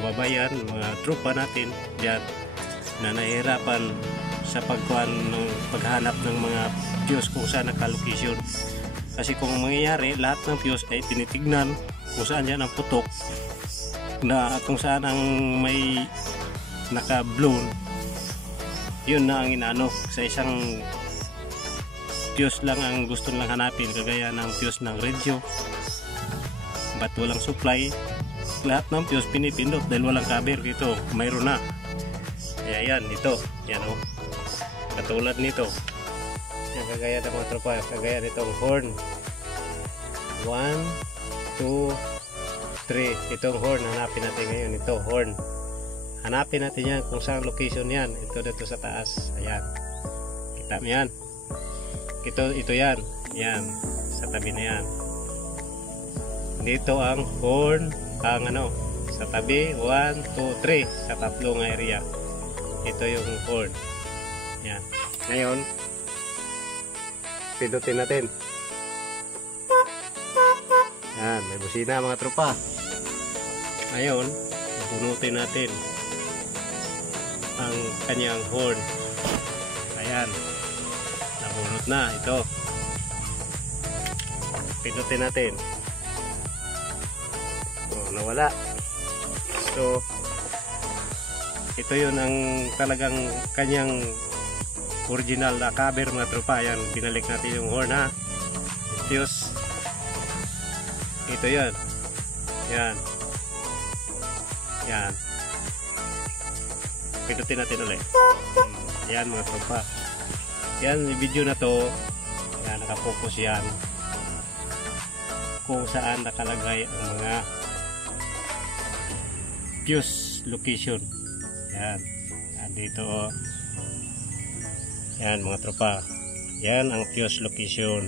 kababayan, mga tropa natin dyan na nahihirapan sa paghanap ng mga fuse kung saan naka-location. Kasi kung mangyayari, lahat ng fuse ay tinitignan kung saan yan ang putok, na kung saan ang may naka-blown, yun na ang inaano. Sa isang fuse lang ang gusto lang hanapin, kagaya ng fuse ng radio, ba't walang supply, lahat ng fuse pinipindot dahil walang cover. Dito mayroon na. Kaya yan, ito yan o, katulad nito yan, kagaya ng mga tropa, kagaya nitong horn 1, 2, 3, itong horn hanapin natin ngayon. Ito horn, hanapin natin yan kung saan location yan. Ito dito sa taas, ayan, kita mo yan, ito yan, yan sa tabi na yan. Dito ang horn, ang ano sa tabi, 1, 2, 3, sa tatlong area. Ito yung horn yan. Ngayon pindutin natin yan, may busina mga tropa. Ngayon bunutin natin ang kanyang horn. Ayan, nabunot na. Ito pindutin natin. Nawala. So ito yun ang talagang kanyang original na cover mga tropa. Yan, binalik natin yung horn ha, fuse. Ito yan, yan, yan, pindutin natin ulit. Yan mga tropa, yan yung video na to, yan, nakapokus yan kung saan nakalagay ang mga fuse location. Yan, dito oh. Yan mga tropa, yan ang fuse location.